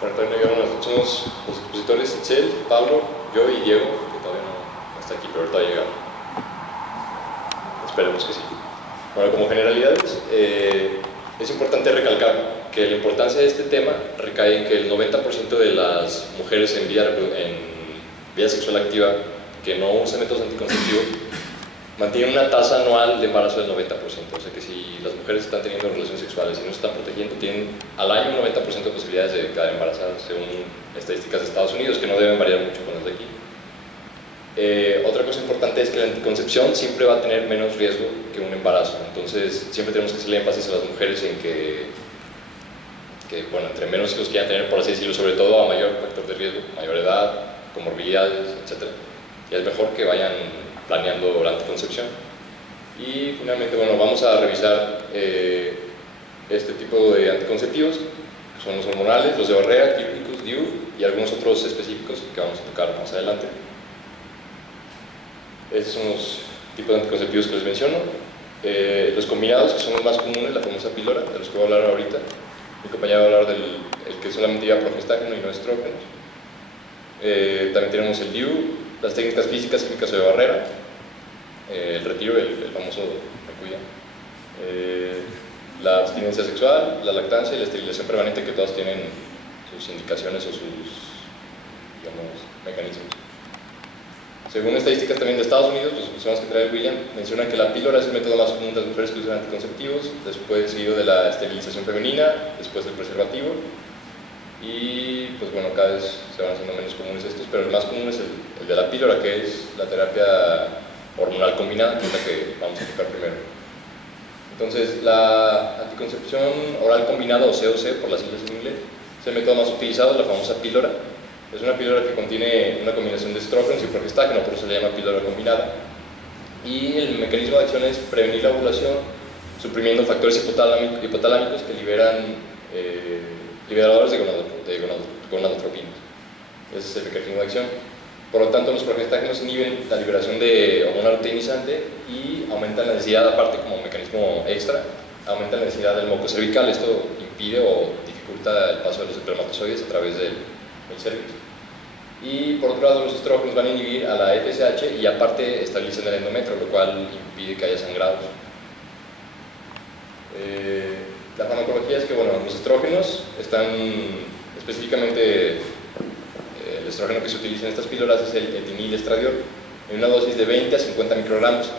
Bueno, también somos los expositores Itzel, Pablo, yo y Diego, que todavía no está aquí, pero ahorita va a llegar. Esperemos que sí. Bueno, como generalidades, es importante recalcar que la importancia de este tema recae en que el 90% de las mujeres en vida sexual activa que no usan métodos anticonceptivos mantienen una tasa anual de embarazo del 90%. O sea que si las mujeres están teniendo relaciones sexuales y no se están protegiendo, tienen al año un 90% de posibilidades de quedar embarazadas, según estadísticas de Estados Unidos, que no deben variar mucho con las de aquí. Otra cosa importante es que la anticoncepción siempre va a tener menos riesgo que un embarazo. Entonces siempre tenemos que hacerle énfasis a las mujeres en que bueno, entre menos hijos quieran tener, por así decirlo, sobre todo a mayor factor de riesgo, mayor edad, comorbilidades, etc. Y es mejor que vayan planeando la anticoncepción. Y finalmente, bueno, vamos a revisar este tipo de anticonceptivos, que son los hormonales, los de barrera, químicos, DIU y algunos otros específicos que vamos a tocar más adelante. Estos son los tipos de anticonceptivos que les menciono. Los combinados, que son los más comunes, la famosa píldora, de los que voy a hablar ahorita. Mi compañero va a hablar del que solamente lleva progestágeno y no estrógenos. También tenemos el DIU, las técnicas físicas, químicas o de barrera, el retiro, el famoso recuya, la abstinencia sexual, la lactancia y la esterilización permanente, que todas tienen sus indicaciones o sus, digamos, mecanismos. Según estadísticas también de Estados Unidos, los personas que trae William mencionan que la píldora es el método más común de las mujeres que usan anticonceptivos, después seguido de la esterilización femenina, después del preservativo, y pues bueno, cada vez se van haciendo menos comunes estos, pero el más común es el de la píldora, que es la terapia hormonal combinada, que es la que vamos a tocar primero. Entonces, la anticoncepción oral combinada, o COC por las siglas en inglés, es el método más utilizado, la famosa píldora. Es una píldora que contiene una combinación de estrógenos y progestágeno, por eso se le llama píldora combinada. Y el mecanismo de acción es prevenir la ovulación, suprimiendo factores hipotalámicos que liberan liberadores de gonadotropinas. Ese es el mecanismo de acción. Por lo tanto, los progestágenos inhiben la liberación de hormona luteinizante y aumentan la necesidad, aparte como mecanismo extra, aumenta la necesidad del moco cervical. Esto impide o dificulta el paso de los espermatozoides a través del cervix. Y por otro lado, los estrógenos van a inhibir a la FSH y aparte estabilizan el endometrio, lo cual impide que haya sangrados. La farmacología es que, bueno, los estrógenos están específicamente, el estrógeno que se utiliza en estas píldoras es el etinilestradiol, en una dosis de 20 a 50 microgramos.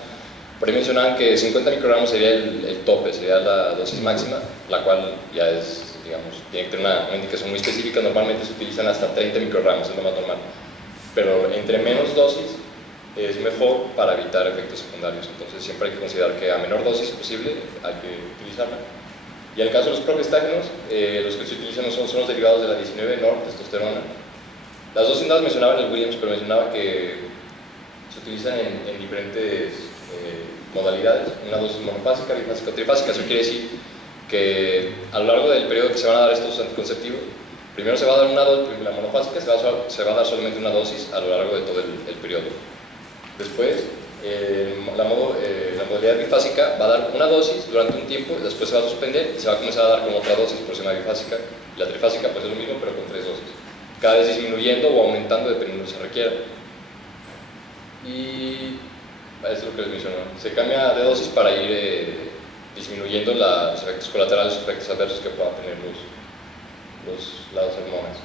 Por ahí mencionaban que 50 microgramos sería el tope, sería la dosis máxima, la cual ya es, digamos, tiene que tener una indicación muy específica. Normalmente se utilizan hasta 30 microgramos, es lo más normal. Pero entre menos dosis es mejor para evitar efectos secundarios. Entonces siempre hay que considerar que a menor dosis posible hay que utilizarla. Y en el caso de los progestágenos, los que se utilizan son los derivados de la 19-nortestosterona. Las dos las mencionaba en el Williams, pero mencionaba que se utilizan en diferentes modalidades, una dosis monofásica, bifásica o trifásica. Eso quiere decir que a lo largo del periodo que se van a dar estos anticonceptivos, primero se va a dar una dosis, la monofásica se va a dar solamente una dosis a lo largo de todo el periodo. Después, la modalidad bifásica va a dar una dosis durante un tiempo, después se va a suspender y se va a comenzar a dar con otra dosis por semana bifásica. La trifásica pues es lo mismo, pero con 3 dosis, cada vez disminuyendo o aumentando dependiendo de lo que se requiera. Y eso es lo que les menciono, se cambia de dosis para ir disminuyendo los efectos colaterales, los efectos adversos que puedan tener las hormonas.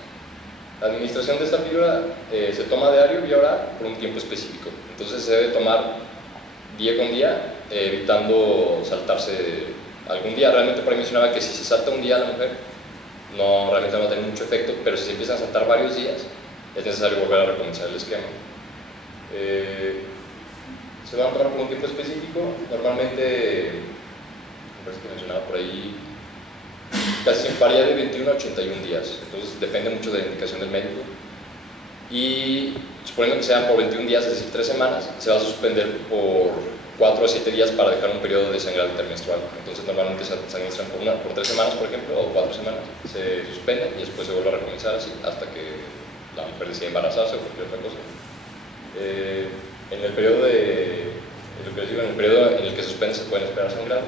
La administración de esta píldora se toma diario vía oral por un tiempo específico. Entonces se debe tomar día con día, evitando saltarse algún día. Realmente por ahí mencionaba que si se salta un día a la mujer, realmente no va a tener mucho efecto, pero si se empiezan a saltar varios días, es necesario volver a recomenzar el esquema. Se van a tomar por un tiempo específico, normalmente, me parece que mencionaba por ahí, casi varía de 21 a 81 días, entonces depende mucho de la indicación del médico. Y suponiendo que sean por 21 días, es decir, 3 semanas, se va a suspender por 4 a 7 días para dejar un periodo de sangrado intermenstrual. Entonces normalmente se administran por 3 semanas, por ejemplo, o 4 semanas, se suspende y después se vuelve a recomenzar así hasta que la mujer decide embarazarse o cualquier otra cosa. En el periodo en el que se suspende se pueden esperar sangrados.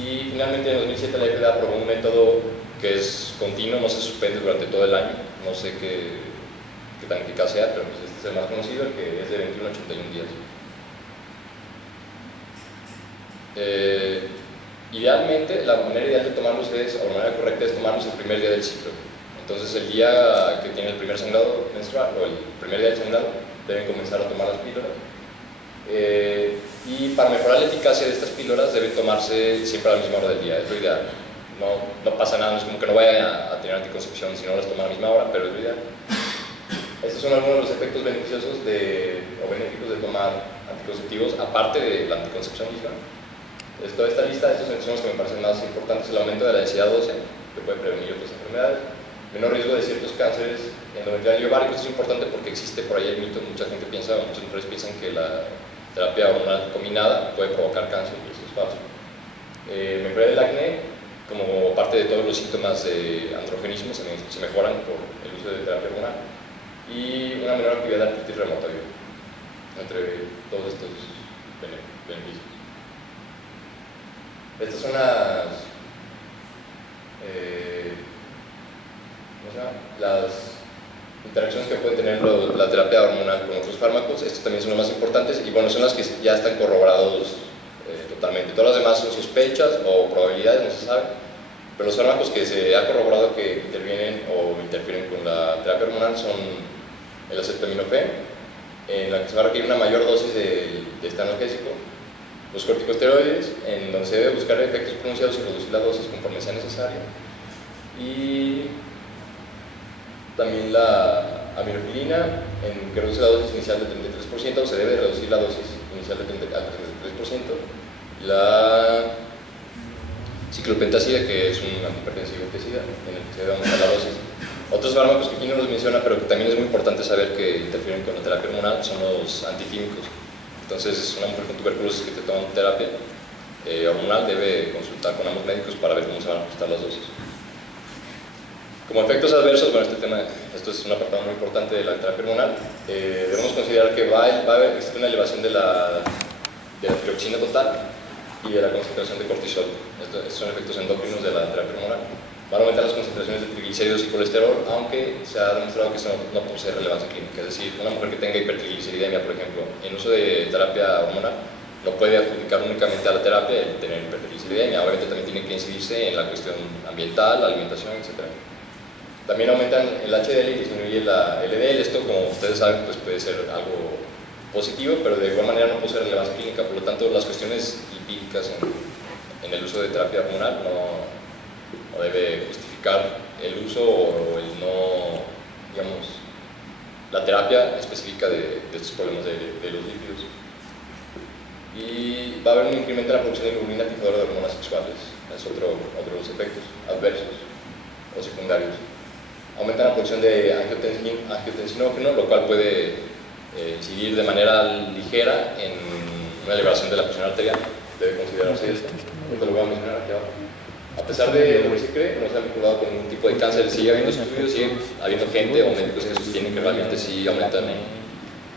Y finalmente en 2007 la FDA aprobó un método que es continuo, no se suspende durante todo el año, no sé qué tan eficaz sea, pero pues este es el más conocido, el que es de 21 a 81 días. Idealmente, la manera ideal de tomarlos o la manera correcta es tomarlos el primer día del ciclo. Entonces, el día que tiene el primer sangrado menstrual o el primer día del sangrado, deben comenzar a tomar las píldoras. Y para mejorar la eficacia de estas píldoras, deben tomarse siempre a la misma hora del día, es lo ideal. No pasa nada, no es como que no vaya a tener anticoncepción si no las toma a la misma hora, pero es lo ideal. Estos son algunos de los efectos beneficiosos o benéficos de tomar anticonceptivos, aparte de la anticoncepción misma. Toda esta lista, estos son los que me parecen más importantes: el aumento de la densidad ósea, que puede prevenir otras enfermedades, menor riesgo de ciertos cánceres endometrial y ovárico. Esto es importante porque existe por ahí el mito, muchas mujeres piensan que la terapia hormonal combinada puede provocar cáncer, y eso es falso. Mejoría del acné, como parte de todos los síntomas de androgenismo, se mejoran por el uso de terapia hormonal, y una menor actividad de artritis reumatoide, entre todos estos beneficios. Estas son las interacciones que puede tener la terapia hormonal con otros fármacos. Estos también son los más importantes y bueno, son las que ya están corroborados totalmente. Todas las demás son sospechas o probabilidades, no se sabe, pero los fármacos que se ha corroborado que intervienen o interfieren con la terapia hormonal son el acetaminofén, en la que se va a requerir una mayor dosis de este analgésico; los corticosteroides, en donde se debe buscar efectos pronunciados y reducir la dosis conforme sea necesario; y también la aminofilina, en que reduce la dosis inicial del 33%, se debe reducir la dosis inicial al 33%; la ciclopentacida, que es un antihipertensivo pesticida, en el que se debe aumentar la dosis. Otros fármacos que aquí no los menciona, pero que también es muy importante saber que interfieren con la terapia hormonal, son los antiquímicos. Entonces, es una mujer con tuberculosis que te toma terapia hormonal, debe consultar con ambos médicos para ver cómo se van a ajustar las dosis. Como efectos adversos, bueno, esto es un apartado muy importante de la terapia hormonal. Debemos considerar que va a haber una elevación de la tiroxina total y de la concentración de cortisol. Estos son efectos endócrinos de la terapia hormonal. Van a aumentar las concentraciones de triglicéridos y colesterol, aunque se ha demostrado que eso no posee relevancia clínica. Es decir, una mujer que tenga hipertrigliceridemia, por ejemplo, en uso de terapia hormonal, no puede adjudicar únicamente a la terapia el tener hipertrigliceridemia. Obviamente también tiene que incidirse en la cuestión ambiental, la alimentación, etc. También aumentan el HDL y disminuye la LDL. Esto, como ustedes saben, pues puede ser algo positivo, pero de igual manera no posee relevancia clínica. Por lo tanto, las cuestiones lipídicas en el uso de terapia hormonal no debe justificar el uso o el no, digamos, la terapia específica de estos problemas de los lípidos. Y va a haber un incremento en la producción de globulina fijadora de hormonas sexuales. Es otro de los efectos adversos o secundarios. Aumenta la producción de angiotensinógeno, lo cual puede incidir de manera ligera en una elevación de la presión arterial. Debe considerarse esto. Esto lo voy a mencionar aquí abajo. A pesar de lo que se cree, no se ha vinculado con ningún tipo de cáncer. Sigue habiendo estudios, sigue habiendo gente o médicos que sostienen que realmente sí aumentan la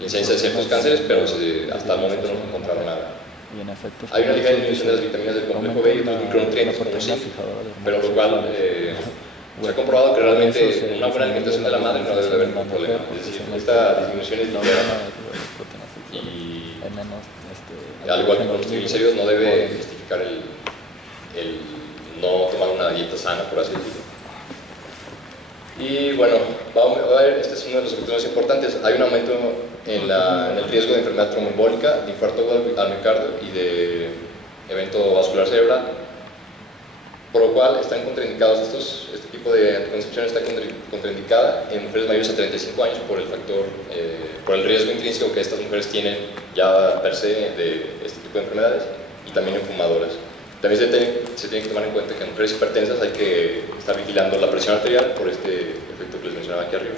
incidencia de ciertos cánceres, pero hasta el momento no se ha encontrado nada. Hay una ligera disminución de las vitaminas del complejo B y otros micronutrientes como zinc, pero lo cual se ha comprobado que realmente una buena alimentación de la madre no debe haber ningún problema. Es decir, esta disminución es ligera y al igual que con los triglicéridos no debe justificar el no tomar una dieta sana, por así decirlo. Y bueno, a ver, este es uno de los efectos más importantes. Hay un aumento en el riesgo de enfermedad tromboembólica, de infarto al miocardio y de evento vascular cerebral, por lo cual están contraindicados este tipo de anticoncepción está contraindicada en mujeres mayores a 35 años por el riesgo intrínseco que estas mujeres tienen ya per se de este tipo de enfermedades, y también en fumadoras. También se tiene que tomar en cuenta que en mujeres hipertensas hay que estar vigilando la presión arterial por este efecto que les mencionaba aquí arriba.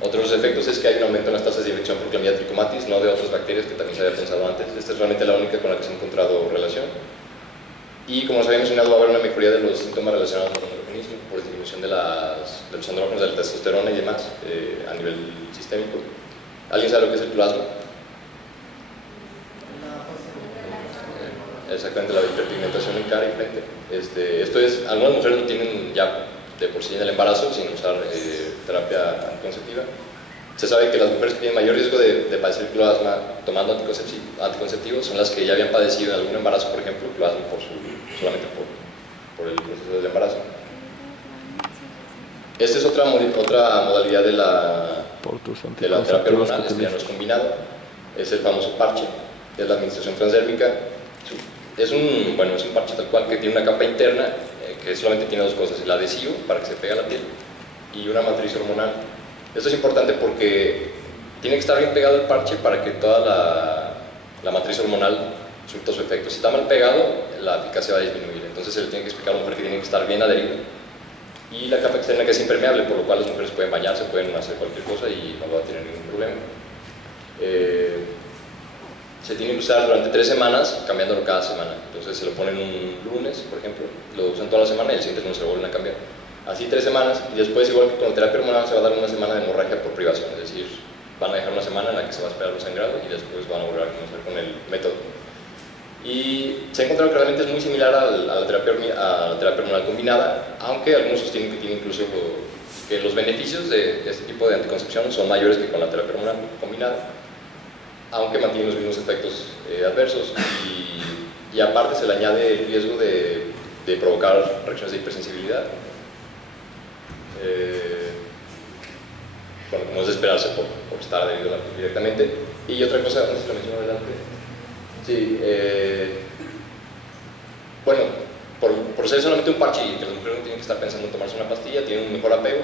Otros efectos es que hay un aumento en las tasas de infección por Clamidia trachomatis, no de otras bacterias que también se había pensado antes. Esta es realmente la única con la que se ha encontrado relación. Y como os había mencionado, va a haber una mejoría de los síntomas relacionados con el androgenismo por disminución de los andrógenos, de la testosterona y demás a nivel sistémico. ¿Alguien sabe lo que es el plasma? exactamente la hiperpigmentación en cara y frente. Esto es, algunas mujeres lo tienen ya de por sí en el embarazo sin usar terapia anticonceptiva. Se sabe que las mujeres que tienen mayor riesgo de padecer cloasma tomando anticonceptivos son las que ya habían padecido en algún embarazo, por ejemplo, cloasma solamente por el proceso del embarazo. Esta es otra modalidad de la terapia hormonal, ya no es combinado, es el famoso parche, es la administración transdérmica. Es un parche tal cual que tiene una capa interna que solamente tiene dos cosas, el adhesivo para que se pegue a la piel y una matriz hormonal. Esto es importante porque tiene que estar bien pegado el parche para que toda la matriz hormonal surta su efecto. Si está mal pegado, la eficacia va a disminuir, entonces se le tiene que explicar a la mujer que tiene que estar bien adherido. Y la capa externa que es impermeable, por lo cual las mujeres pueden bañarse, pueden hacer cualquier cosa y no va a tener ningún problema. Se tiene que usar durante 3 semanas, cambiándolo cada semana. Entonces se lo ponen un lunes, por ejemplo, lo usan toda la semana y el siguiente lunes se lo vuelven a cambiar. Así 3 semanas, y después, igual que con la terapia hormonal, se va a dar una semana de hemorragia por privación, es decir, van a dejar una semana en la que se va a esperar un sangrado y después van a volver a comenzar con el método. Y se ha encontrado que realmente es muy similar a la terapia hormonal combinada, aunque algunos sostienen que tiene incluso que los beneficios de este tipo de anticoncepción son mayores que con la terapia hormonal combinada, aunque mantiene los mismos efectos adversos, y aparte se le añade el riesgo de provocar reacciones de hipersensibilidad. Bueno, como es de esperarse por estar adherido a la piel directamente. Y otra cosa, no sé si lo menciono adelante. Sí, bueno, por ser solamente un parche y que las mujeres no tienen que estar pensando en tomarse una pastilla, tienen un mejor apego.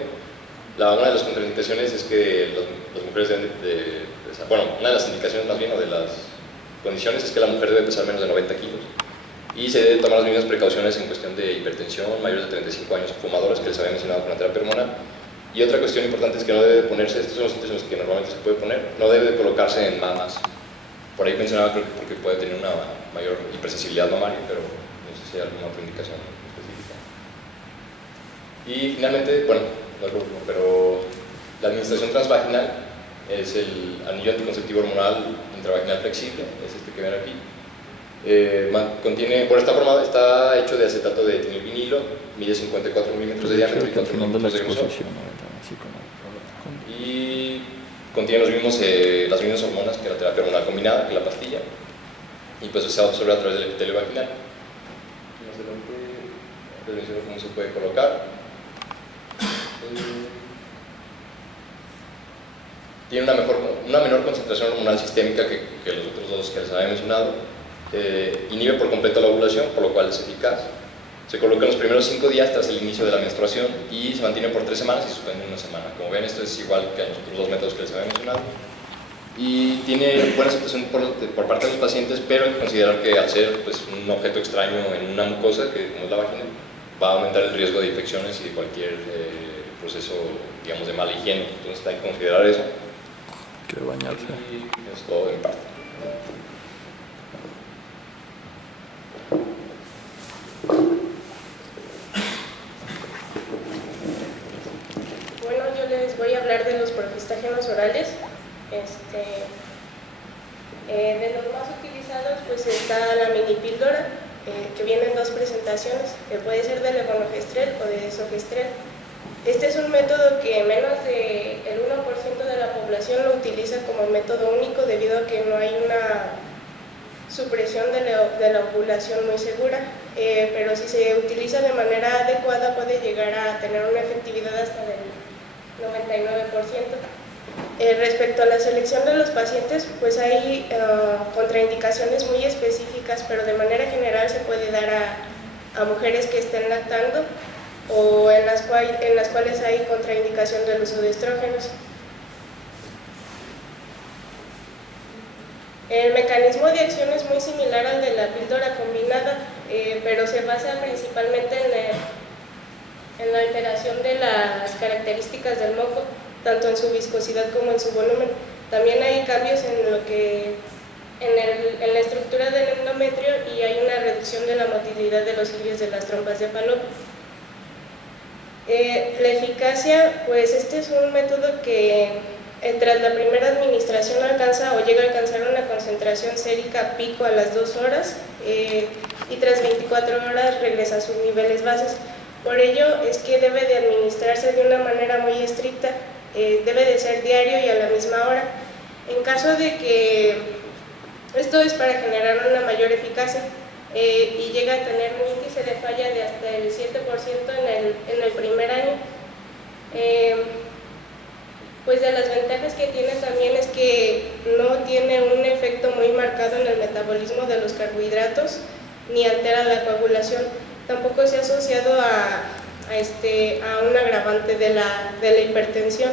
Una de las contraindicaciones es que las mujeres deben bueno, una de las indicaciones más bien, o de las condiciones, es que la mujer debe pesar menos de 90 kilos. Y se debe tomar las mismas precauciones en cuestión de hipertensión, mayores de 35 años, fumadores, que les había mencionado con la terapia hormonal. Y otra cuestión importante es que no debe ponerse, estos son los sitios en los que normalmente se puede poner, no debe de colocarse en mamas. Por ahí mencionaba, creo que porque puede tener una mayor hipersensibilidad mamaria, pero no sé si hay alguna otra indicación específica. Y finalmente, bueno, no es lo último, pero la administración transvaginal es el anillo anticonceptivo hormonal intravaginal flexible, es este que ven aquí. Está hecho de acetato de etilvinilo, mide 54 milímetros de diámetro y 4 milímetros de grosor. Y contiene las mismas hormonas que la terapia hormonal combinada, que la pastilla, y pues se absorbe a través del epitelio vaginal. Más adelante les menciono cómo se puede colocar. Tiene una menor concentración hormonal sistémica que los otros dos que les había mencionado. Inhibe por completo la ovulación, por lo cual es eficaz. Se coloca en los primeros 5 días tras el inicio de la menstruación y se mantiene por 3 semanas y se suspende en 1 semana. Como ven, esto es igual que los otros 2 métodos que les había mencionado. Y tiene buena aceptación por parte de los pacientes, pero hay que considerar que al ser un objeto extraño en una mucosa, que como es la vagina, va a aumentar el riesgo de infecciones y de cualquier proceso, digamos, de mala higiene. Entonces hay que considerar eso. Que bañarse. Y es todo en parte. Bueno, yo les voy a hablar de los progestágenos orales. De los más utilizados pues está la mini píldora, que viene en 2 presentaciones, que puede ser de levonorgestrel o de desogestrel. Este es un método que menos del 1% de la población lo utiliza como método único debido a que no hay una supresión de la ovulación muy segura, pero si se utiliza de manera adecuada puede llegar a tener una efectividad hasta del 99%. Respecto a la selección de los pacientes, pues hay contraindicaciones muy específicas, pero de manera general se puede dar a mujeres que estén lactando o en las cuales hay contraindicación del uso de estrógenos. El mecanismo de acción es muy similar al de la píldora combinada, pero se basa principalmente en la alteración de las características del moco, tanto en su viscosidad como en su volumen. También hay cambios en la estructura del endometrio y hay una reducción de la motilidad de los cilios de las trompas de falopio. La eficacia, pues este es un método que tras la primera administración alcanza o llega a alcanzar una concentración sérica pico a las 2 horas y tras 24 horas regresa a sus niveles bases. Por ello es que debe de administrarse de una manera muy estricta, debe de ser diario y a la misma hora. En caso de que esto es para generar una mayor eficacia y llega a tener un índice de falla de hasta el 7% en el primer año. Pues de las ventajas que tiene también es que no tiene un efecto muy marcado en el metabolismo de los carbohidratos ni altera la coagulación. Tampoco se ha asociado a un agravante de la hipertensión.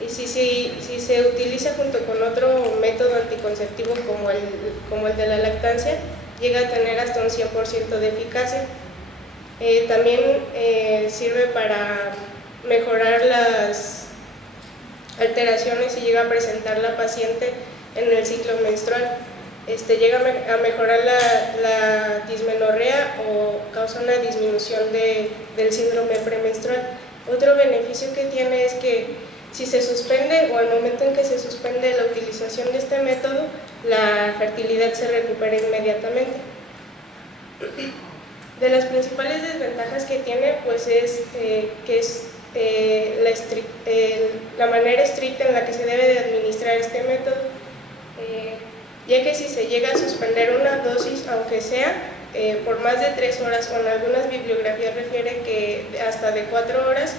Y si se utiliza junto con otro método anticonceptivo como el de la lactancia, llega a tener hasta un 100% de eficacia. También sirve para mejorar las alteraciones si llega a presentar la paciente en el ciclo menstrual. Llega a mejorar la dismenorrea o causa una disminución del síndrome premenstrual. Otro beneficio que tiene es que si se suspende o al momento en que se suspende la utilización de este método, la fertilidad se recupera inmediatamente. De las principales desventajas que tiene pues es que es la manera estricta en la que se debe de administrar este método, ya que si se llega a suspender una dosis, aunque sea por más de 3 horas, o en algunas bibliografías refiere que hasta de 4 horas,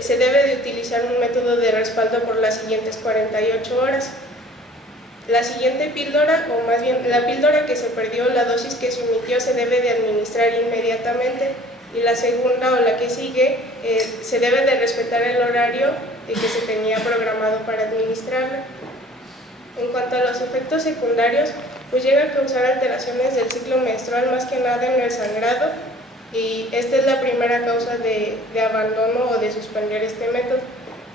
se debe de utilizar un método de respaldo por las siguientes 48 horas. La siguiente píldora, o más bien la píldora que se perdió, la dosis que se omitió, se debe de administrar inmediatamente, y la segunda o la que sigue se debe de respetar el horario que se tenía programado para administrarla. En cuanto a los efectos secundarios, pues llega a causar alteraciones del ciclo menstrual, más que nada en el sangrado, y esta es la primera causa de abandono o de suspender este método.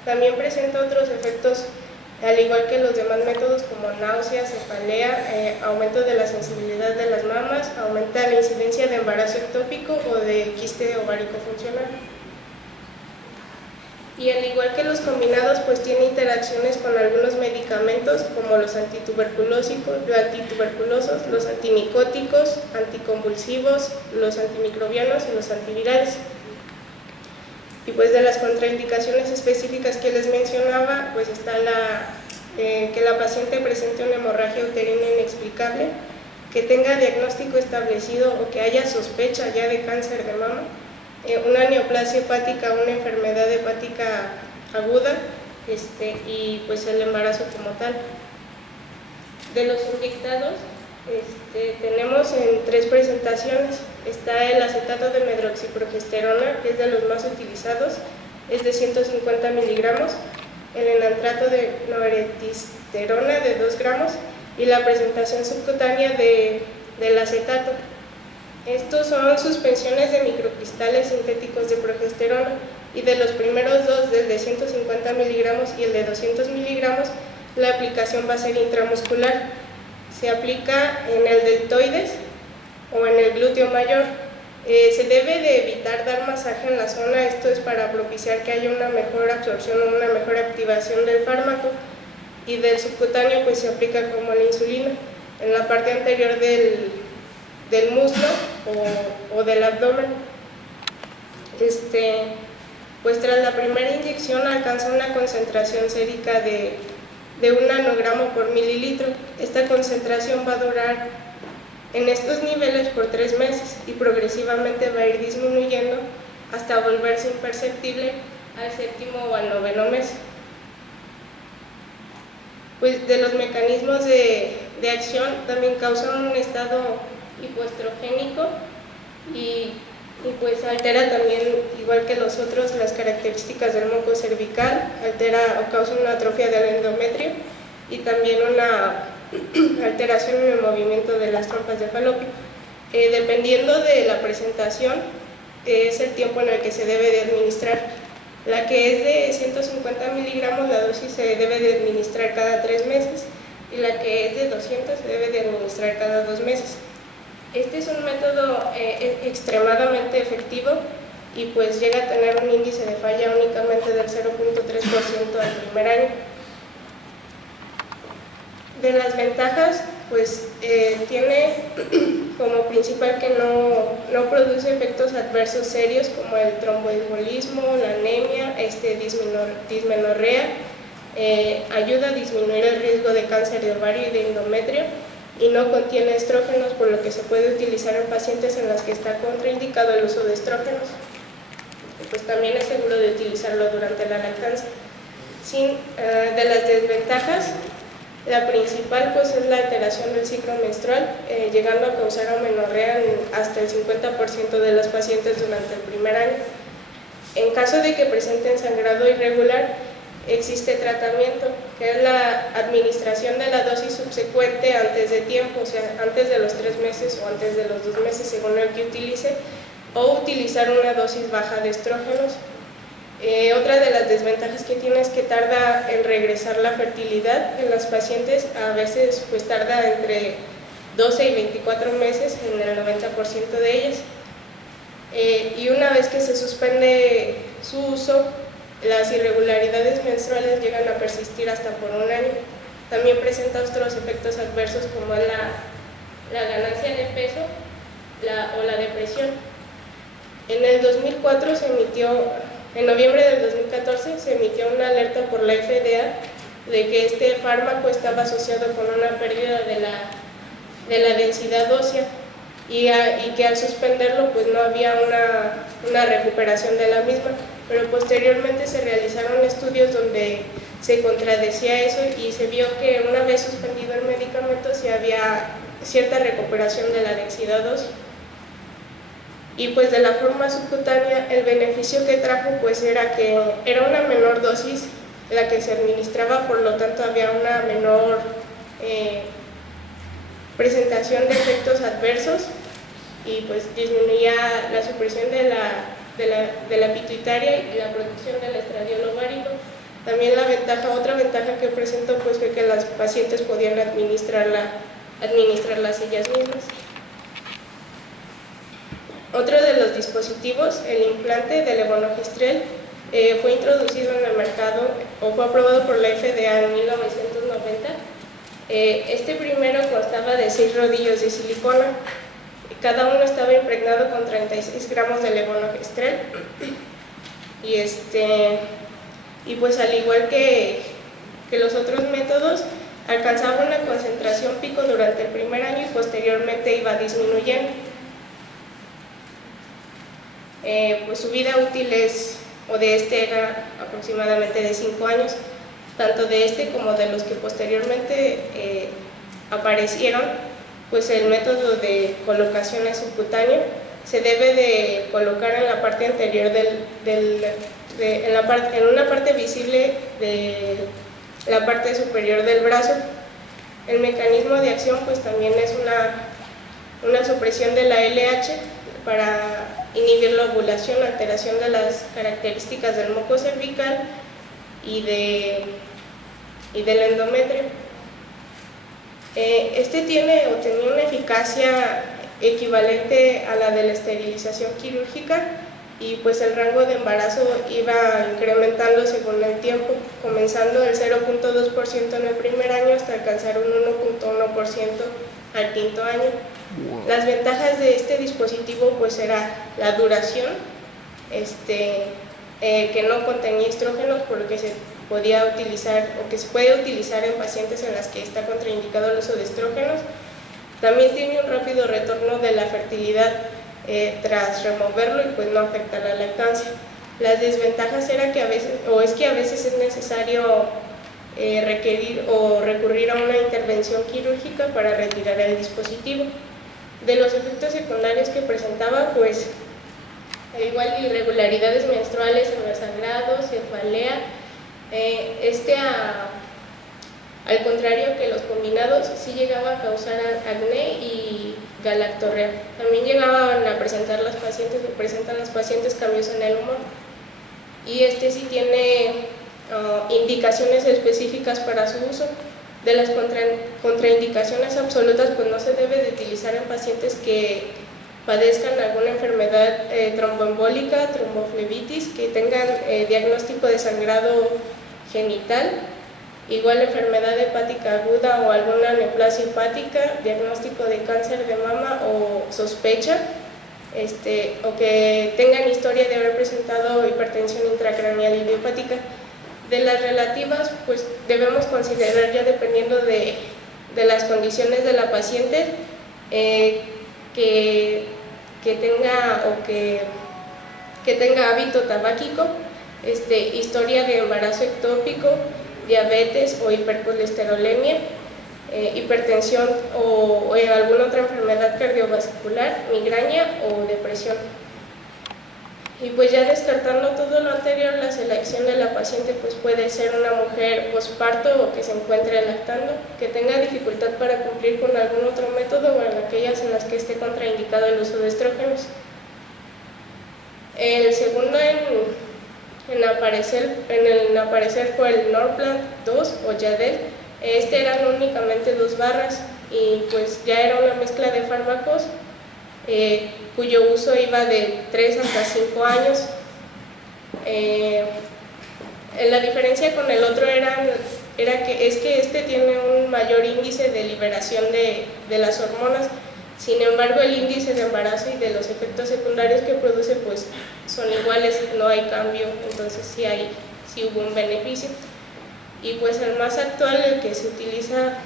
También presenta otros efectos, al igual que los demás métodos, como náuseas, cefalea, aumento de la sensibilidad de las mamas, aumenta la incidencia de embarazo ectópico o de quiste ovárico funcional. Y al igual que los combinados, pues tiene interacciones con algunos medicamentos como los antituberculosos, los antimicóticos, anticonvulsivos, los antimicrobianos y los antivirales. Y pues de las contraindicaciones específicas que les mencionaba, pues está que la paciente presente una hemorragia uterina inexplicable, que tenga diagnóstico establecido o que haya sospecha ya de cáncer de mama, una neoplasia hepática, una enfermedad hepática aguda, y pues el embarazo como tal. De los inyectados, tenemos en 3 presentaciones. Está el acetato de medroxiprogesterona, que es de los más utilizados, es de 150 miligramos, el enantrato de noretisterona de 2 gramos y la presentación subcutánea del acetato. Estos son suspensiones de microcristales sintéticos de progesterona, y de los primeros 2, del de 150 miligramos y el de 200 miligramos, la aplicación va a ser intramuscular. Se aplica en el deltoides o en el glúteo mayor. Se debe de evitar dar masaje en la zona, esto es para propiciar que haya una mejor absorción o una mejor activación del fármaco. Y del subcutáneo pues se aplica como la insulina en la parte anterior del muslo o del abdomen. Pues tras la primera inyección alcanza una concentración sérica de 1 nanogramo por mililitro. Esta concentración va a durar en estos niveles por 3 meses y progresivamente va a ir disminuyendo hasta volverse imperceptible al 7º o al 9º mes. Pues de los mecanismos de acción, también causan un estado hipoestrogénico y pues altera también, igual que los otros, las características del moco cervical, altera o causa una atrofia del endometrio y también una alteración en el movimiento de las trompas de falopio. Dependiendo de la presentación, es el tiempo en el que se debe de administrar. La que es de 150 miligramos, la dosis se debe de administrar cada 3 meses, y la que es de 200 se debe de administrar cada 2 meses. Este es un método extremadamente efectivo y pues llega a tener un índice de falla únicamente del 0.3% al primer año. De las ventajas, pues tiene como principal que no produce efectos adversos serios como el tromboembolismo, la anemia, dismenorrea, ayuda a disminuir el riesgo de cáncer de ovario y de endometrio, y no contiene estrógenos, por lo que se puede utilizar en pacientes en las que está contraindicado el uso de estrógenos. Pues también es seguro de utilizarlo durante la lactancia. De las desventajas, la principal pues es la alteración del ciclo menstrual, llegando a causar amenorrea en hasta el 50% de los pacientes durante el primer año. En caso de que presenten sangrado irregular, existe tratamiento, que es la administración de la dosis subsecuente antes de tiempo, o sea, antes de los 3 meses o antes de los 2 meses, según el que utilice, o utilizar una dosis baja de estrógenos. Otra de las desventajas que tiene es que tarda en regresar la fertilidad en las pacientes, a veces pues tarda entre 12 y 24 meses en el 90% de ellas. Y una vez que se suspende su uso, las irregularidades menstruales llegan a persistir hasta por un año. También presenta otros efectos adversos como la ganancia de peso o la depresión. En el 2004 en noviembre del 2014 se emitió una alerta por la FDA de que este fármaco estaba asociado con una pérdida de la densidad ósea y que al suspenderlo pues no había una recuperación de la misma, pero posteriormente se realizaron estudios donde se contradecía eso y se vio que una vez suspendido el medicamento sí había cierta recuperación de la densidad ósea. Y pues de la forma subcutánea el beneficio que trajo pues era que era una menor dosis la que se administraba, por lo tanto había una menor presentación de efectos adversos y pues disminuía la supresión de la pituitaria y la producción del estradiol ovárico. También otra ventaja que presentó pues fue que las pacientes podían administrarlas ellas mismas. Otro de los dispositivos, el implante de levonorgestrel, fue introducido en el mercado o fue aprobado por la FDA en 1990. Este primero constaba de 6 rodillos de silicona, cada uno estaba impregnado con 36 gramos de levonorgestrel y pues al igual que los otros métodos, alcanzaba una concentración pico durante el primer año y posteriormente iba disminuyendo. Pues su vida útil era aproximadamente de 5 años, tanto de este como de los que posteriormente aparecieron. Pues el método de colocación es subcutáneo, se debe de colocar en la parte anterior en una parte visible de la parte superior del brazo. El mecanismo de acción pues también es una supresión de la LH para inhibir la ovulación, alteración de las características del moco cervical y del endometrio. Este tenía una eficacia equivalente a la de la esterilización quirúrgica y pues el rango de embarazo iba incrementando según el tiempo, comenzando del 0.2% en el primer año hasta alcanzar un 1.1% al quinto año. Las ventajas de este dispositivo pues era la duración, que no contenía estrógenos, por lo que se podía utilizar o que se puede utilizar en pacientes en las que está contraindicado el uso de estrógenos. También tiene un rápido retorno de la fertilidad tras removerlo y pues no afecta la lactancia. Las desventajas era que a veces es necesario requerir o recurrir a una intervención quirúrgica para retirar el dispositivo. De los efectos secundarios que presentaba, pues igual irregularidades menstruales en los sangrados, cefalea, al contrario que los combinados, sí llegaba a causar acné y galactorrea. También llegaban a presentan las pacientes cambios en el humor. Y sí tiene indicaciones específicas para su uso. De las contraindicaciones absolutas, pues no se debe de utilizar en pacientes que padezcan alguna enfermedad tromboembólica, tromboflebitis, que tengan diagnóstico de sangrado genital, Igual enfermedad hepática aguda o alguna neoplasia hepática, diagnóstico de cáncer de mama o sospecha, o que tengan historia de haber presentado hipertensión intracraneal idiopática. De las relativas, pues debemos considerar, ya dependiendo de las condiciones de la paciente, que tenga hábito tabáquico, historia de embarazo ectópico, diabetes o hipercolesterolemia, hipertensión o alguna otra enfermedad cardiovascular, migraña o depresión. Y pues ya descartando todo lo anterior, la selección de la paciente pues puede ser una mujer posparto o que se encuentre lactando, que tenga dificultad para cumplir con algún otro método o en aquellas en las que esté contraindicado el uso de estrógenos. El segundo en aparecer fue el Norplant 2 o Yadel. Eran únicamente 2 barras y pues ya era una mezcla de fármacos cuyo uso iba de 3 hasta 5 años. La diferencia con el otro era que este tiene un mayor índice de liberación de las hormonas. Sin embargo, el índice de embarazo y de los efectos secundarios que produce pues son iguales, no hay cambio, entonces sí hubo un beneficio. Y pues el más actual, el que se utiliza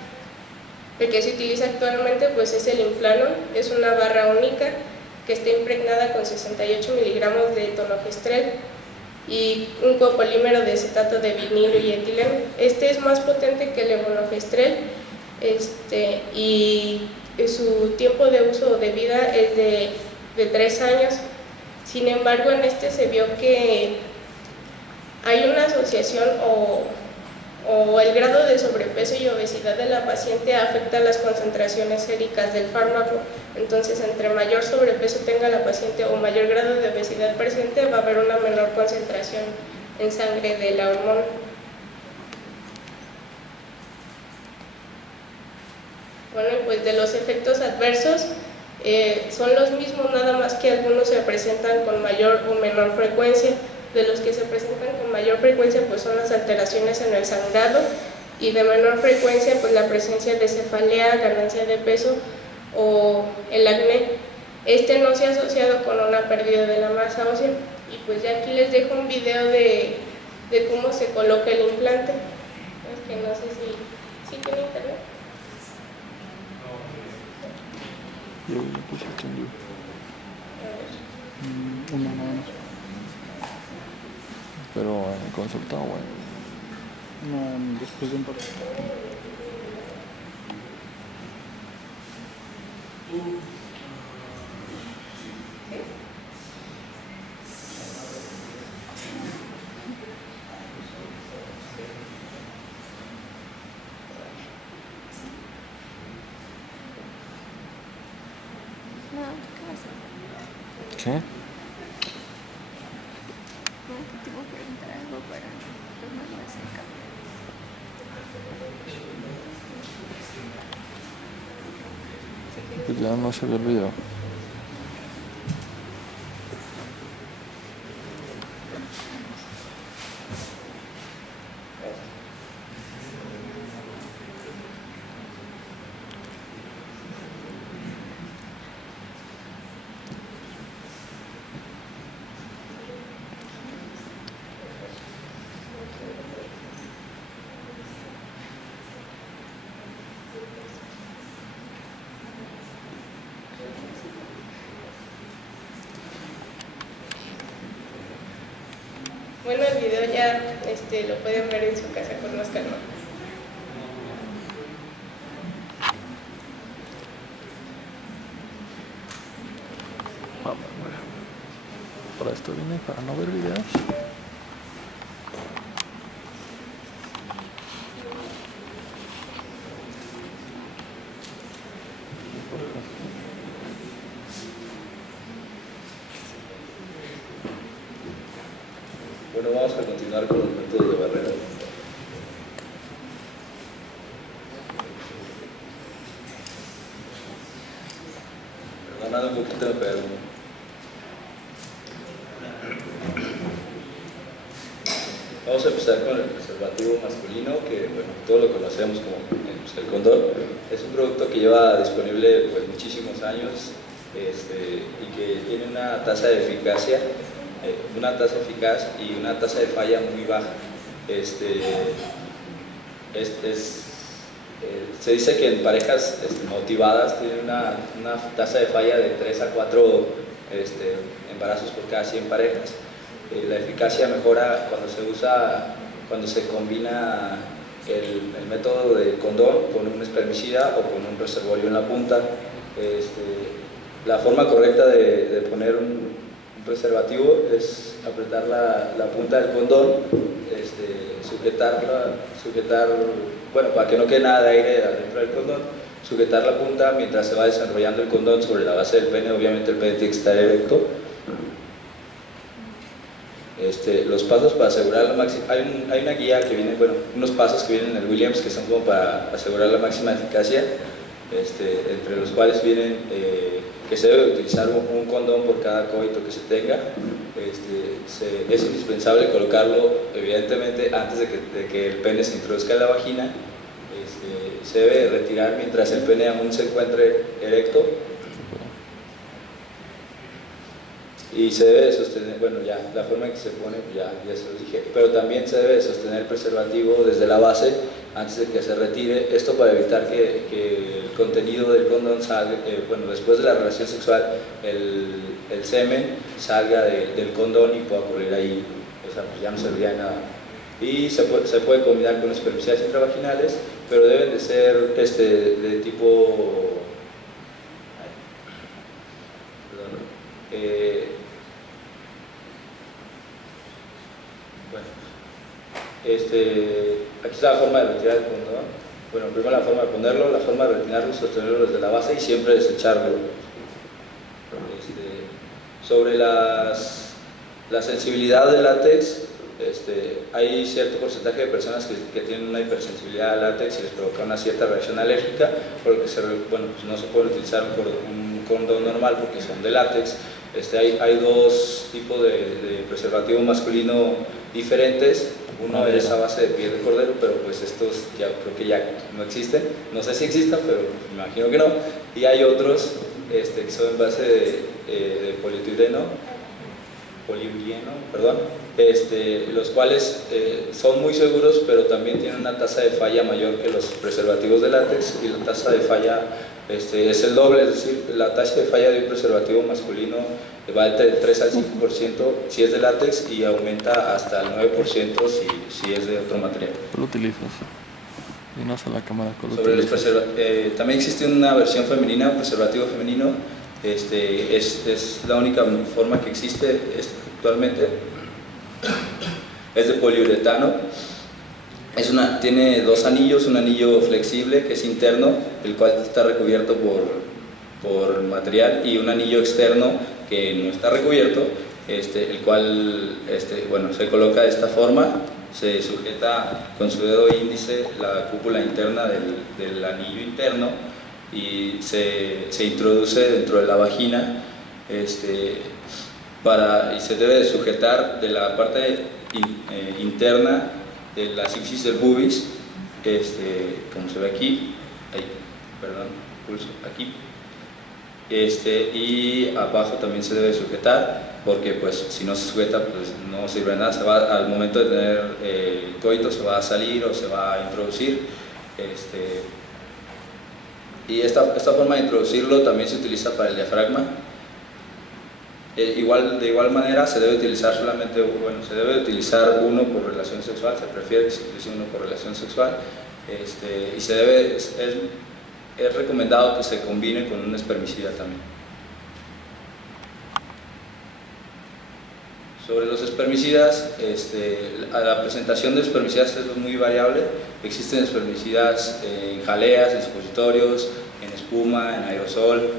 actualmente pues es el Implanon, es una barra única que está impregnada con 68 miligramos de tonogestrel y un copolímero de acetato de vinilo y etileno. Es más potente que el levonorgestrel y su tiempo de uso de vida es de 3 años. Sin embargo, en se vio que hay una asociación o el grado de sobrepeso y obesidad de la paciente afecta las concentraciones séricas del fármaco. Entonces, entre mayor sobrepeso tenga la paciente o mayor grado de obesidad presente, va a haber una menor concentración en sangre de la hormona. Bueno, pues de los efectos adversos son los mismos, nada más que algunos se presentan con mayor o menor frecuencia. De los que se presentan con mayor frecuencia pues son las alteraciones en el sangrado y de menor frecuencia pues la presencia de cefalea, ganancia de peso o el acné. No se ha asociado con una pérdida de la masa ósea y pues ya aquí les dejo un video de cómo se coloca el implante. Es que no sé si tiene internet. Yo le puse encendido. Una nada más. Pero en consulta, bueno. No, después de un par. ¿Qué? Te voy a preguntar algo para tomarlo de cerca. Pues ya no se ve el video. Bueno, el video ya lo pueden ver en su casa con más calma. Vamos, bueno. Para esto vine, para no ver videos. Bueno, vamos a continuar con los métodos de barrera. Perdonad un poquito, pero vamos a empezar con el preservativo masculino, que bueno, todos lo conocemos como el condón. Es un producto que lleva disponible pues, muchísimos años y que tiene una tasa de eficacia, y una tasa de falla muy baja. Se dice que en parejas motivadas tienen una tasa de falla de 3 a 4 embarazos por cada 100 parejas. La eficacia mejora cuando se combina el método de condón con un espermicida o con un reservorio en la punta. La forma correcta de poner un preservativo es apretar la punta del condón, sujetar, bueno, para que no quede nada de aire adentro del condón, sujetar la punta mientras se va desarrollando el condón sobre la base del pene. Obviamente el pene tiene que estar erecto. Los pasos para asegurar la máxima, hay una guía que viene, bueno, unos pasos que vienen en el Williams que son como para asegurar la máxima eficacia, entre los cuales vienen que se debe utilizar un condón por cada coito que se tenga. Es indispensable colocarlo evidentemente antes de que el pene se introduzca en la vagina. Se debe retirar mientras el pene aún se encuentre erecto. Y se debe sostener, bueno, ya la forma en que se pone, ya se lo dije, pero también se debe sostener el preservativo desde la base antes de que se retire. Esto para evitar que el contenido del condón salga, bueno, después de la relación sexual, el semen salga del condón y pueda ocurrir ahí, o sea, pues ya no serviría de nada. Y se puede combinar con espermicidas intravaginales, pero deben de ser de tipo. Aquí está la forma de retirar el condón. Bueno, primero la forma de ponerlo, la forma de retirarlo, sostenerlo desde la base y siempre desecharlo. Sobre la sensibilidad del látex, hay cierto porcentaje de personas que tienen una hipersensibilidad al látex y les provoca una cierta reacción alérgica, por lo que pues no se puede utilizar un condón normal porque son de látex. Hay dos tipos de preservativo masculino diferentes. Uno es a base de piel de cordero, pero pues estos ya creo que ya no existen. No sé si existan, pero me imagino que no. Y hay otros que son en base de poliuretano, perdón, los cuales son muy seguros, pero también tienen una tasa de falla mayor que los preservativos de látex, y la tasa de falla es el doble, es decir, la tasa de falla de un preservativo masculino va entre el 3 al 5% si es de látex y aumenta hasta el 9% si es de otro material. Lo utilizas y no a la cámara. Sobre los también existe una versión femenina, un preservativo femenino. Es la única forma que existe actualmente. Es de poliuretano. Tiene dos anillos, un anillo flexible que es interno, el cual está recubierto por material, y un anillo externo que no está recubierto, el cual bueno, se coloca de esta forma, se sujeta con su dedo índice la cúpula interna del anillo interno y se introduce dentro de la vagina, y se debe de sujetar de la parte interna de la asfixis del pubis, como se ve aquí, pulso aquí, y abajo también se debe sujetar, porque pues si no se sujeta pues no sirve de nada. Al momento de tener coito se va a salir o se va a introducir, y esta forma de introducirlo también se utiliza para el diafragma. De igual manera se debe utilizar se debe utilizar uno por relación sexual, se prefiere que se utilice uno por relación sexual, y es recomendado que se combine con un espermicida también. Sobre los espermicidas, la presentación de espermicidas es muy variable. Existen espermicidas en jaleas, en supositorios, en espuma, en aerosol.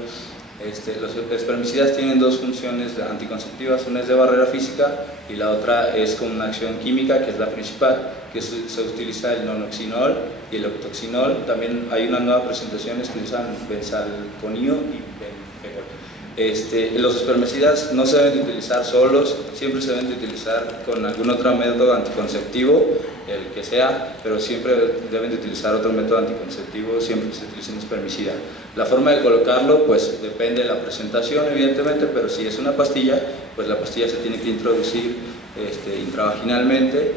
Los espermicidas tienen dos funciones anticonceptivas, una es de barrera física y la otra es con una acción química, que es la principal, que se utiliza el nonoxinol y el octoxinol. También hay unas nuevas presentaciones que usan benzalconio y benfenol. Los espermicidas no se deben de utilizar solos, siempre se deben de utilizar con algún otro método anticonceptivo, el que sea, pero siempre deben de utilizar otro método anticonceptivo siempre que se utilice un espermicida. La forma de colocarlo pues depende de la presentación evidentemente, pero si es una pastilla, pues la pastilla se tiene que introducir intravaginalmente.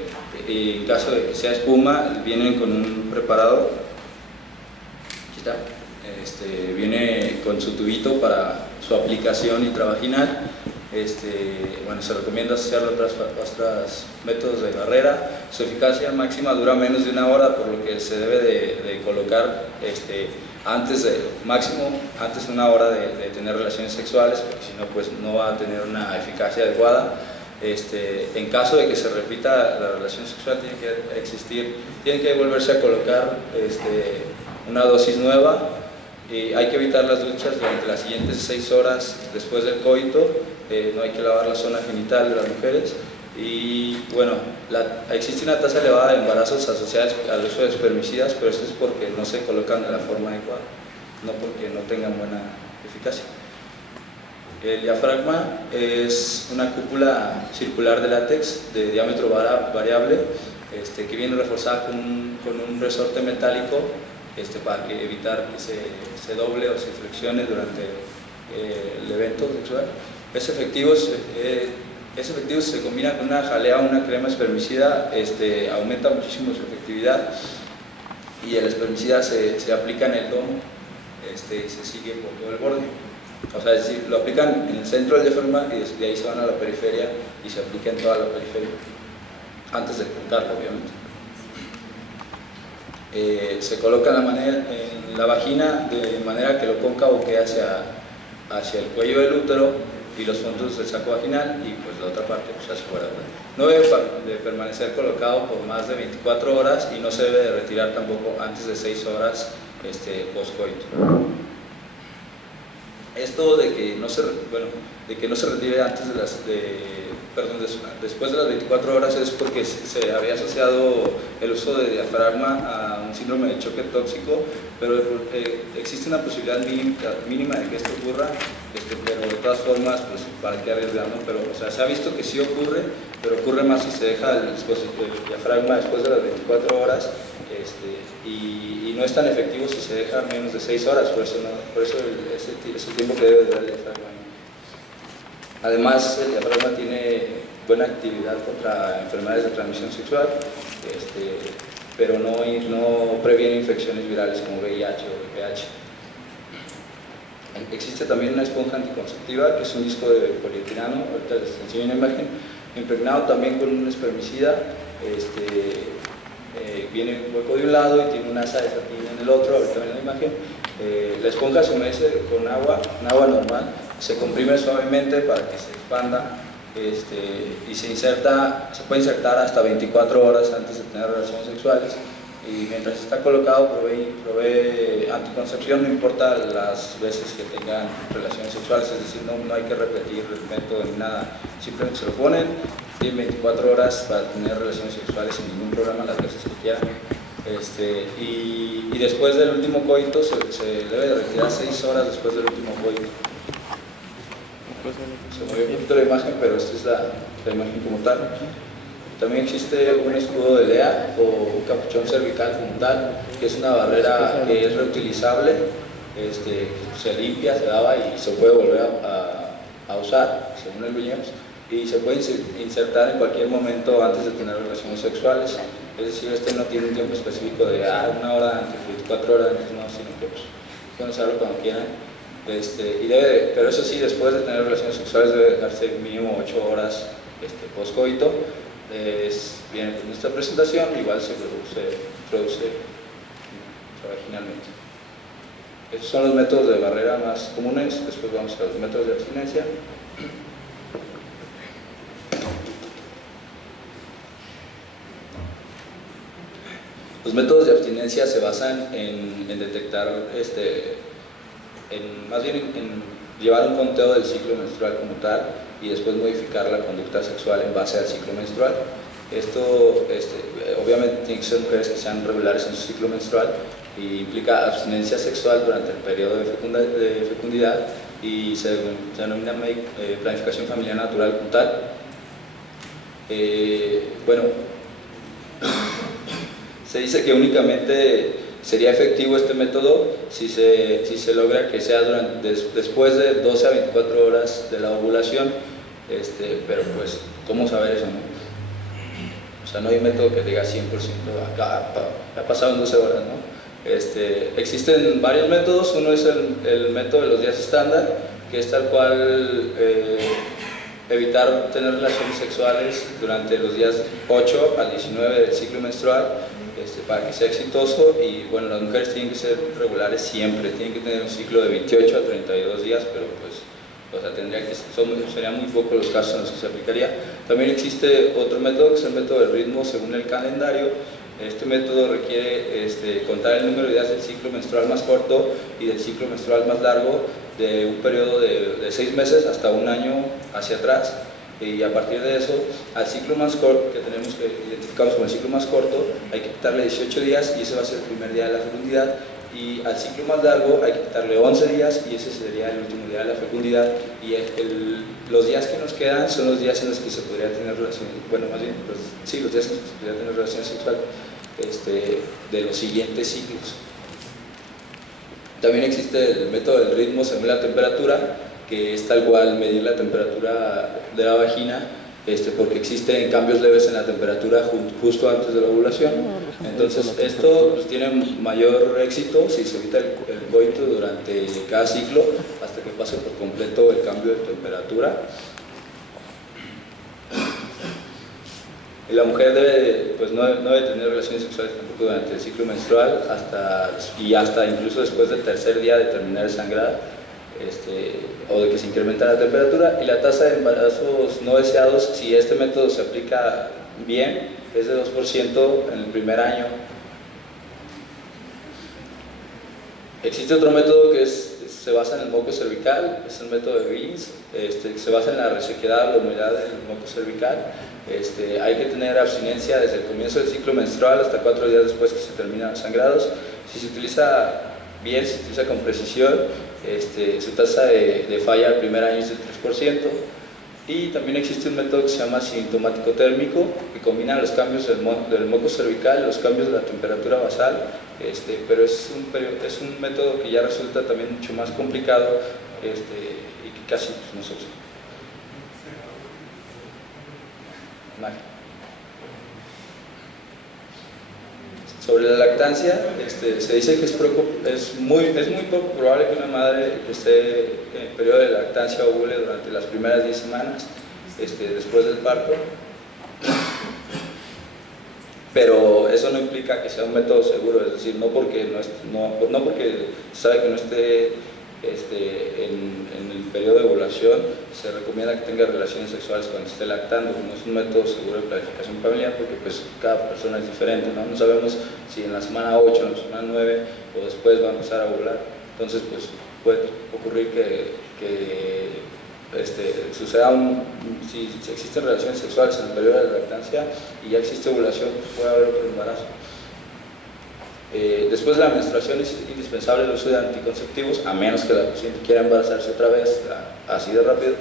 En caso de que sea espuma, vienen con un preparado, aquí está, viene con su tubito para su aplicación intravaginal. Bueno, se recomienda asociar otros métodos de barrera. Su eficacia máxima dura menos de 1 hora, por lo que se debe de colocar antes de 1 hora de tener relaciones sexuales, porque si no, pues no va a tener una eficacia adecuada. En caso de que se repita la relación sexual, tiene que volverse a colocar una dosis nueva. Hay que evitar las duchas durante las siguientes 6 horas después del coito. No hay que lavar la zona genital de las mujeres. Y bueno, existe una tasa elevada de embarazos asociados al uso de espermicidas, pero esto es porque no se colocan de la forma adecuada, no porque no tengan buena eficacia. El diafragma es una cúpula circular de látex de diámetro variable, que viene reforzada con un resorte metálico para evitar que se doble o se flexione durante el evento sexual. Es efectivo si se combina con una jalea o una crema espermicida, aumenta muchísimo su efectividad, y el espermicida se aplica en el lomo y se sigue por todo el borde. O sea, es decir, lo aplican en el centro del diafragma y desde ahí se van a la periferia y se aplica en toda la periferia, antes de cortarlo, obviamente. Se coloca en la vagina de manera que lo cóncavo quede hacia el cuello del útero y los fondos del saco vaginal, y pues la otra parte pues hacia afuera. No debe de permanecer colocado por más de 24 horas y no se debe de retirar tampoco antes de 6 horas postcoito. Esto de que no se retire después de las 24 horas es porque se había asociado el uso de diafragma a un síndrome de choque tóxico, pero existe una posibilidad mínima de que esto ocurra, pero de todas formas, pues para qué arriesgarnos, pero o sea, se ha visto que sí ocurre, pero ocurre más si se deja el diafragma después de las 24 horas, y no es tan efectivo si se deja menos de 6 horas, por eso es el tiempo que debe dar el diafragma. Además, el diafragma tiene buena actividad contra enfermedades de transmisión sexual, pero no previene infecciones virales como VIH o VPH. Existe también una esponja anticonceptiva, que es un disco de polietileno, ahorita les enseño una imagen, impregnado también con un espermicida. Viene un hueco de un lado y tiene una asa de satín en el otro, ahorita ven la imagen. La esponja se humedece con agua normal, se comprime suavemente para que se expanda, y se puede insertar hasta 24 horas antes de tener relaciones sexuales, y mientras está colocado provee anticoncepción, no importa las veces que tengan relaciones sexuales, es decir, no hay que repetir el método ni nada, simplemente se lo ponen, tienen 24 horas para tener relaciones sexuales sin ningún problema las veces que quieran. Y después del último coito se debe de retirar 6 horas después del último coito. Se movió un poquito la imagen, pero esta es la imagen como tal. También existe un escudo de Lea o un capuchón cervical como tal, que es una barrera que es reutilizable, se limpia, se lava y se puede volver a usar, según el Williams, y se puede insertar en cualquier momento antes de tener relaciones sexuales. Es decir, no tiene un tiempo específico de 1 hora antes, 24 horas antes, no, sino que pues, pueden usarlo cuando quieran. Pero eso sí, después de tener relaciones sexuales debe dejarse mínimo 8 horas postcoito. Viene con esta presentación, igual se produce vaginalmente. Estos son los métodos de barrera más comunes, después vamos a los métodos de abstinencia. Los métodos de abstinencia se basan en detectar, más bien en llevar un conteo del ciclo menstrual como tal y después modificar la conducta sexual en base al ciclo menstrual. Esto obviamente tiene que ser mujeres que sean regulares en su ciclo menstrual y implica abstinencia sexual durante el periodo de fecundidad y se denomina planificación familiar natural como tal. Bueno, se dice que únicamente sería efectivo este método si se logra que sea después de 12 a 24 horas de la ovulación, pero pues, ¿cómo saber eso, no? O sea, no hay método que diga 100% acá, ha pasado en 12 horas, ¿no? Existen varios métodos. Uno es el método de los días estándar, que es tal cual evitar tener relaciones sexuales durante los días 8 a 19 del ciclo menstrual, para que sea exitoso. Y bueno, las mujeres tienen que ser regulares siempre, tienen que tener un ciclo de 28 a 32 días, pero pues, o sea, serían muy pocos los casos en los que se aplicaría. También existe otro método, que es el método del ritmo según el calendario. Este método requiere contar el número de días del ciclo menstrual más corto y del ciclo menstrual más largo de un periodo de 6 meses hasta un año hacia atrás, y a partir de eso, al ciclo más corto, que identificamos como el ciclo más corto, hay que quitarle 18 días y ese va a ser el primer día de la fecundidad, y al ciclo más largo hay que quitarle 11 días y ese sería el último día de la fecundidad, y los días que nos quedan son los días en los que se podría tener relaciones, bueno, más bien, los días en los que se podría tener relaciones sexuales de los siguientes ciclos. También existe el método del ritmo según la temperatura, que es tal cual medir la temperatura de la vagina, porque existen cambios leves en la temperatura justo antes de la ovulación. Entonces esto pues, tiene mayor éxito si se evita el coito durante cada ciclo hasta que pase por completo el cambio de temperatura. Y la mujer no debe tener relaciones sexuales tampoco durante el ciclo menstrual hasta incluso después del tercer día de terminar de sangrar, o de que se incrementa la temperatura. Y la tasa de embarazos no deseados, si este método se aplica bien, es de 2% en el primer año. Existe otro método que se basa en el moco cervical, es el método de Griggs, que se basa en la resequedad o la humedad del moco cervical. Hay que tener abstinencia desde el comienzo del ciclo menstrual hasta 4 días después que se terminan los sangrados. Si se utiliza bien, si se utiliza con precisión, su tasa de falla al primer año es del 3%. Y también existe un método que se llama sintomático térmico, que combina los cambios del moco cervical y los cambios de la temperatura basal, pero es un método que ya resulta también mucho más complicado y que casi nosotros. Sobre la lactancia, se dice que es muy poco probable que una madre que esté en periodo de lactancia ovule durante las primeras 10 semanas después del parto, pero eso no implica que sea un método seguro, es decir, no porque se sabe que no esté en el periodo de ovulación, se recomienda que tenga relaciones sexuales cuando esté lactando. No es un método seguro de planificación familiar porque pues, cada persona es diferente, ¿no? No sabemos si en la semana 8, en la semana 9 o después va a empezar a ovular. Entonces pues, puede ocurrir que suceda si existen relaciones sexuales en el periodo de lactancia y ya existe ovulación, pues puede haber otro embarazo. Después de la menstruación es indispensable el uso de anticonceptivos, a menos que la paciente quiera embarazarse otra vez así de rápido.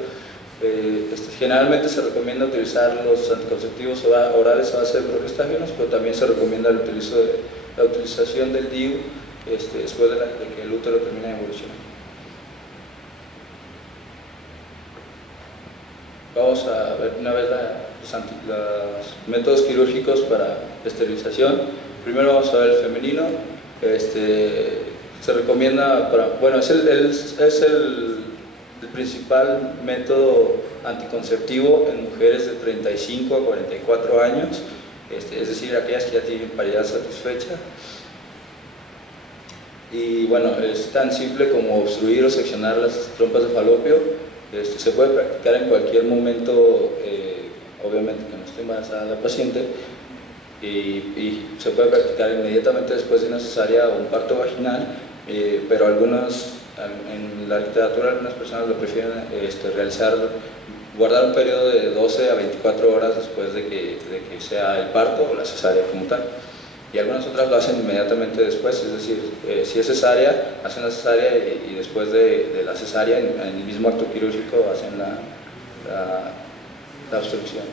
Generalmente se recomienda utilizar los anticonceptivos orales a base de progestágenos, pero también se recomienda la utilización del DIU después de que el útero termine de evolucionar. Vamos a ver una vez los métodos quirúrgicos para esterilización. Primero vamos a ver el femenino. Se recomienda es el principal método anticonceptivo en mujeres de 35 a 44 años, es decir, aquellas que ya tienen paridad satisfecha. Y bueno, es tan simple como obstruir o seccionar las trompas de falopio. Se puede practicar en cualquier momento, obviamente que no esté embarazada la paciente, y se puede practicar inmediatamente después de una cesárea o un parto vaginal, pero en la literatura algunas personas lo prefieren guardar un periodo de 12 a 24 horas después de que sea el parto o la cesárea como tal. y algunas otras lo hacen inmediatamente después, es decir, si es cesárea, hacen la cesárea y después de la cesárea, en el mismo acto quirúrgico, hacen la obstrucción.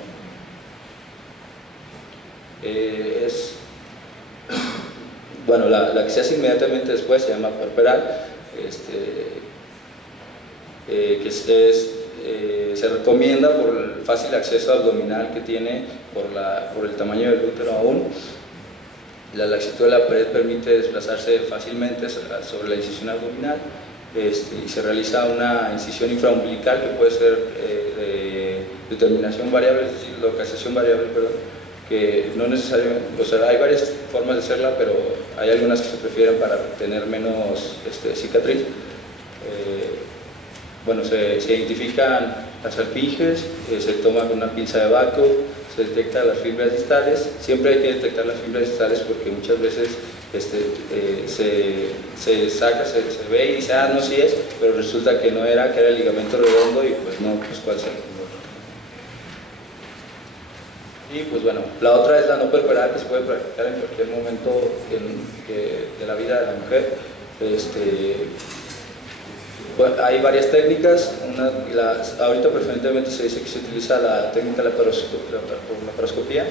Bueno, la que se hace inmediatamente después se llama puerperal, que se recomienda por el fácil acceso abdominal que tiene, por el tamaño del útero aún. La laxitud de la pared permite desplazarse fácilmente sobre la incisión abdominal, y se realiza una incisión infraumbilical que puede ser de determinación variable, es decir, localización variable, perdón, que no necesariamente, o sea, hay varias formas de hacerla, pero hay algunas que se prefieren para tener menos cicatriz. Bueno, se identifican las alfinges, se toma con una pinza de Baco, se detectan las fibras distales. Siempre hay que detectar las fibras distales porque muchas veces se saca, se ve y dice, ah, no, sí es, pero resulta que no era, que era el ligamento redondo, y pues no, pues cuál será. Y pues bueno, la otra es la no puerperal, que se puede practicar en cualquier momento de la vida de la mujer. Bueno, hay varias técnicas. Ahorita preferentemente se dice que se utiliza la técnica de la laparoscopía,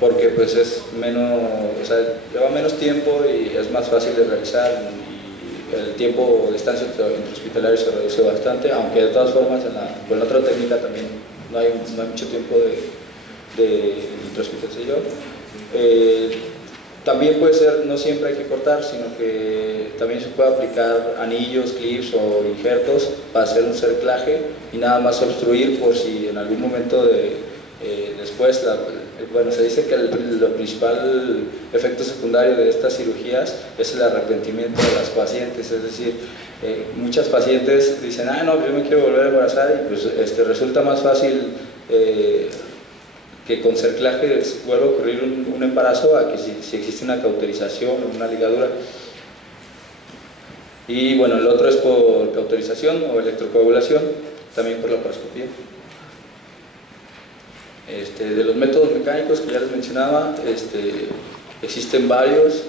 porque pues es menos, o sea, lleva menos tiempo y es más fácil de realizar, y el tiempo de estancia intrahospitalaria se reduce bastante, aunque de todas formas con la otra técnica también no hay mucho tiempo de intrahospitalaria. También puede ser, no siempre hay que cortar, sino que también se puede aplicar anillos, clips o injertos para hacer un cerclaje y nada más obstruir por si en algún momento después, bueno, se dice que el principal efecto secundario de estas cirugías es el arrepentimiento de las pacientes, es decir, muchas pacientes dicen, ah, no, yo me quiero volver a embarazar, y pues resulta más fácil que con cerclaje vuelva a ocurrir un embarazo a que si existe una cauterización o una ligadura. Y bueno, el otro es por cauterización o electrocoagulación, también por laparoscopía. De los métodos mecánicos que ya les mencionaba, existen varios.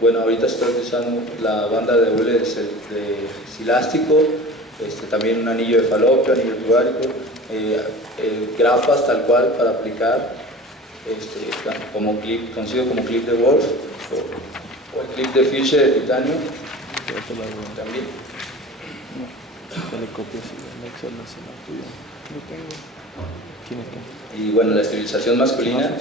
Bueno, ahorita estoy utilizando la banda de hule de silástico, también un anillo de falopio, anillo tubulárico, grapas tal cual para aplicar, como clip, conocido como clip de Wolf, o el clip de Fisher de titanio también. Y bueno, la esterilización masculina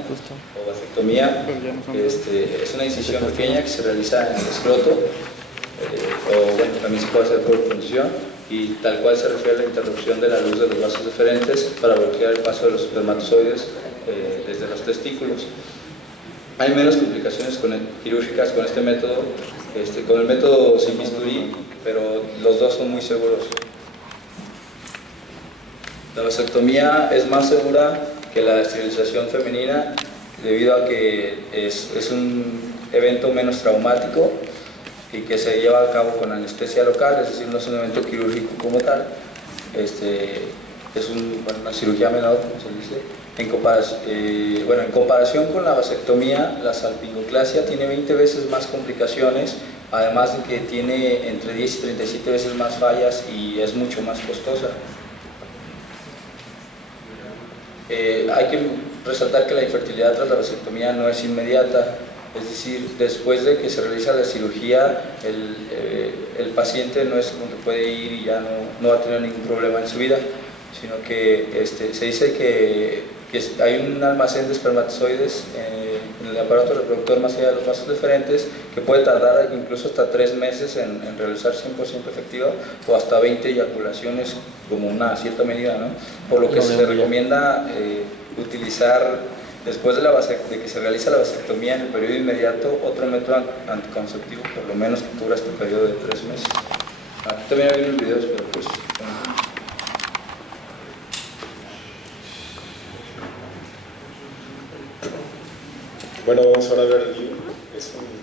o vasectomía es una incisión pequeña que se realiza en el escroto, o bueno, también se puede hacer por punción, y tal cual se refiere a la interrupción de la luz de los vasos deferentes para bloquear el paso de los espermatozoides desde los testículos. Hay menos complicaciones quirúrgicas con este método, con el método sin bisturí, pero los dos son muy seguros. La vasectomía es más segura que la esterilización femenina debido a que es un evento menos traumático y que se lleva a cabo con anestesia local, es decir, no es un evento quirúrgico como tal, es una cirugía menor, como se dice. En comparación con la vasectomía, la salpingoclasia tiene 20 veces más complicaciones, además de que tiene entre 10 y 37 veces más fallas y es mucho más costosa. Hay que resaltar que la infertilidad tras la vasectomía no es inmediata, es decir, después de que se realiza la cirugía, el paciente no es como que puede ir y ya no va a tener ningún problema en su vida, sino que se dice que hay un almacén de espermatozoides en el aparato reproductor más allá de los vasos deferentes que puede tardar incluso hasta 3 meses en realizar 100% efectiva, o hasta 20 eyaculaciones como una cierta medida, ¿no? Por lo que se recomienda utilizar, después de que se realiza la vasectomía, en el periodo inmediato, otro método anticonceptivo, por lo menos que cubra este periodo de 3 meses. Aquí también hay unos videos, pero pues... Bueno, vamos ahora a ver el libro.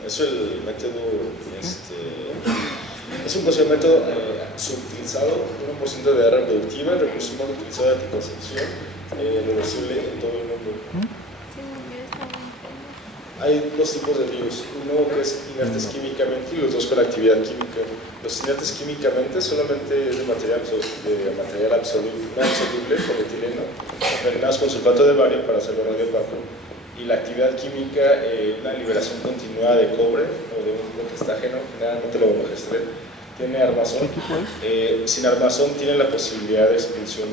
Es el método, es un procedimiento subutilizado, 1% de edad reproductiva, recurso más utilizado de anticoncepción, reversible en todo el mundo. Sí, hay dos tipos de DIUs, uno que es inertes químicamente y los dos con actividad química. Los inertes químicamente solamente es de material absorbible, no absorbible, polietileno, impregnados con sulfato de bario para hacerlo radiopaco. Y la actividad química, la liberación continua de cobre o de un contestágeno, generalmente lo monogestrel, tiene armazón. Sin armazón tiene la posibilidad de expulsión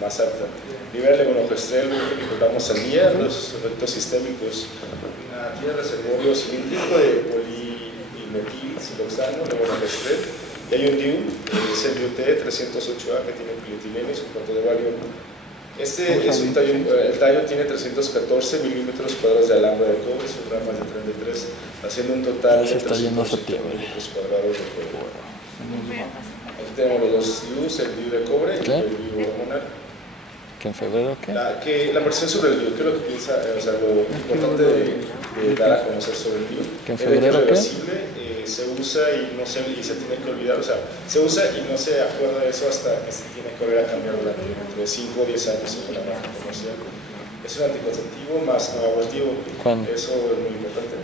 más alta. Libera el monogestrel 20 microgramos al día, los efectos sistémicos. Tiene reservorio cilíndrico de polimetil siloxano, de monogestrel. Y hay un DIU, es el DIU-T308A, que tiene polietileno y sulfato de bario. Este es un tallo, el tallo tiene 314 milímetros cuadrados de alambre de cobre, son ramas de 33, haciendo un total de 307 milímetros cuadrados de cobre. Aquí tenemos los dos DIUs, el DIU de cobre y el DIU hormonal. ¿Que en febrero qué? La versión sobre el DIU, ¿qué es lo que piensa? O sea, lo importante de dar a conocer sobre el DIU. ¿Que en febrero es qué? reversible, se usa y se tiene que olvidar, o sea, se usa y no se acuerda de eso hasta que se tiene que volver a cambiar durante 5 o 10 años según la marca comercial. Es un anticonceptivo más no abortivo. ¿Cuándo? Eso es muy importante.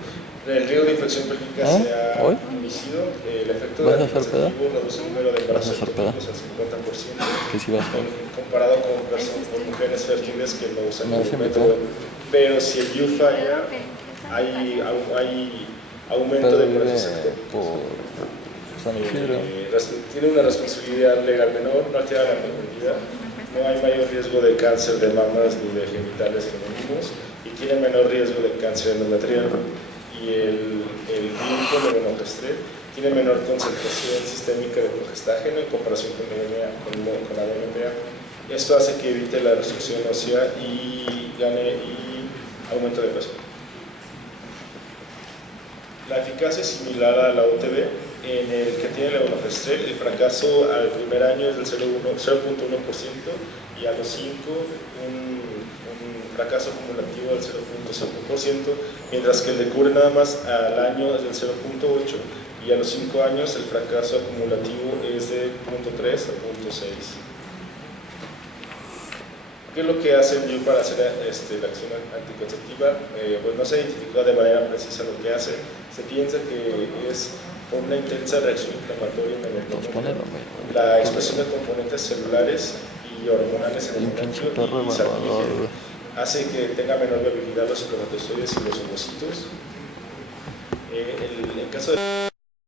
El riesgo de infección pélvica se ha ¿Hoy? reducido. El efecto ¿Vas del a hacer peda? anticonceptivo reduce el número de ¿Vas a embarazos hacer peda? ectópicos al 50%. Que si vas a Comparado con mujeres fértiles que no usan ¿Me vas a el invitar? método. Pero si el DIU falla, hay aumento de procesos ectópicos. por San Isidro. Tiene una responsabilidad legal menor, no altera la fertilidad, no hay mayor riesgo de cáncer de mamas ni de genitales femeninos y tiene menor riesgo de cáncer endometrial. Y el DIU de monogestrel tiene menor concentración sistémica de progestágeno en comparación con la DMPA. Esto hace que evite la restricción ósea y aumento de peso. La eficacia es similar a la OTB. En el que tiene el monogestrel, el fracaso al primer año es del 0.1% y a los 5 un fracaso acumulativo del 0.5%, mientras que el de cubre nada más al año es del 0.8% y a los 5 años el fracaso acumulativo es de 0.3 a 0.6. ¿Qué es lo que hace el DIU para hacer la acción anticonceptiva? Pues no se identifica de manera precisa lo que hace. Se piensa que es por una intensa reacción inflamatoria en el endometrio, la expresión de componentes celulares y hormonales en el endometrio y salpinge, hace que tenga menor viabilidad los espermatozoides y los ovocitos. El caso de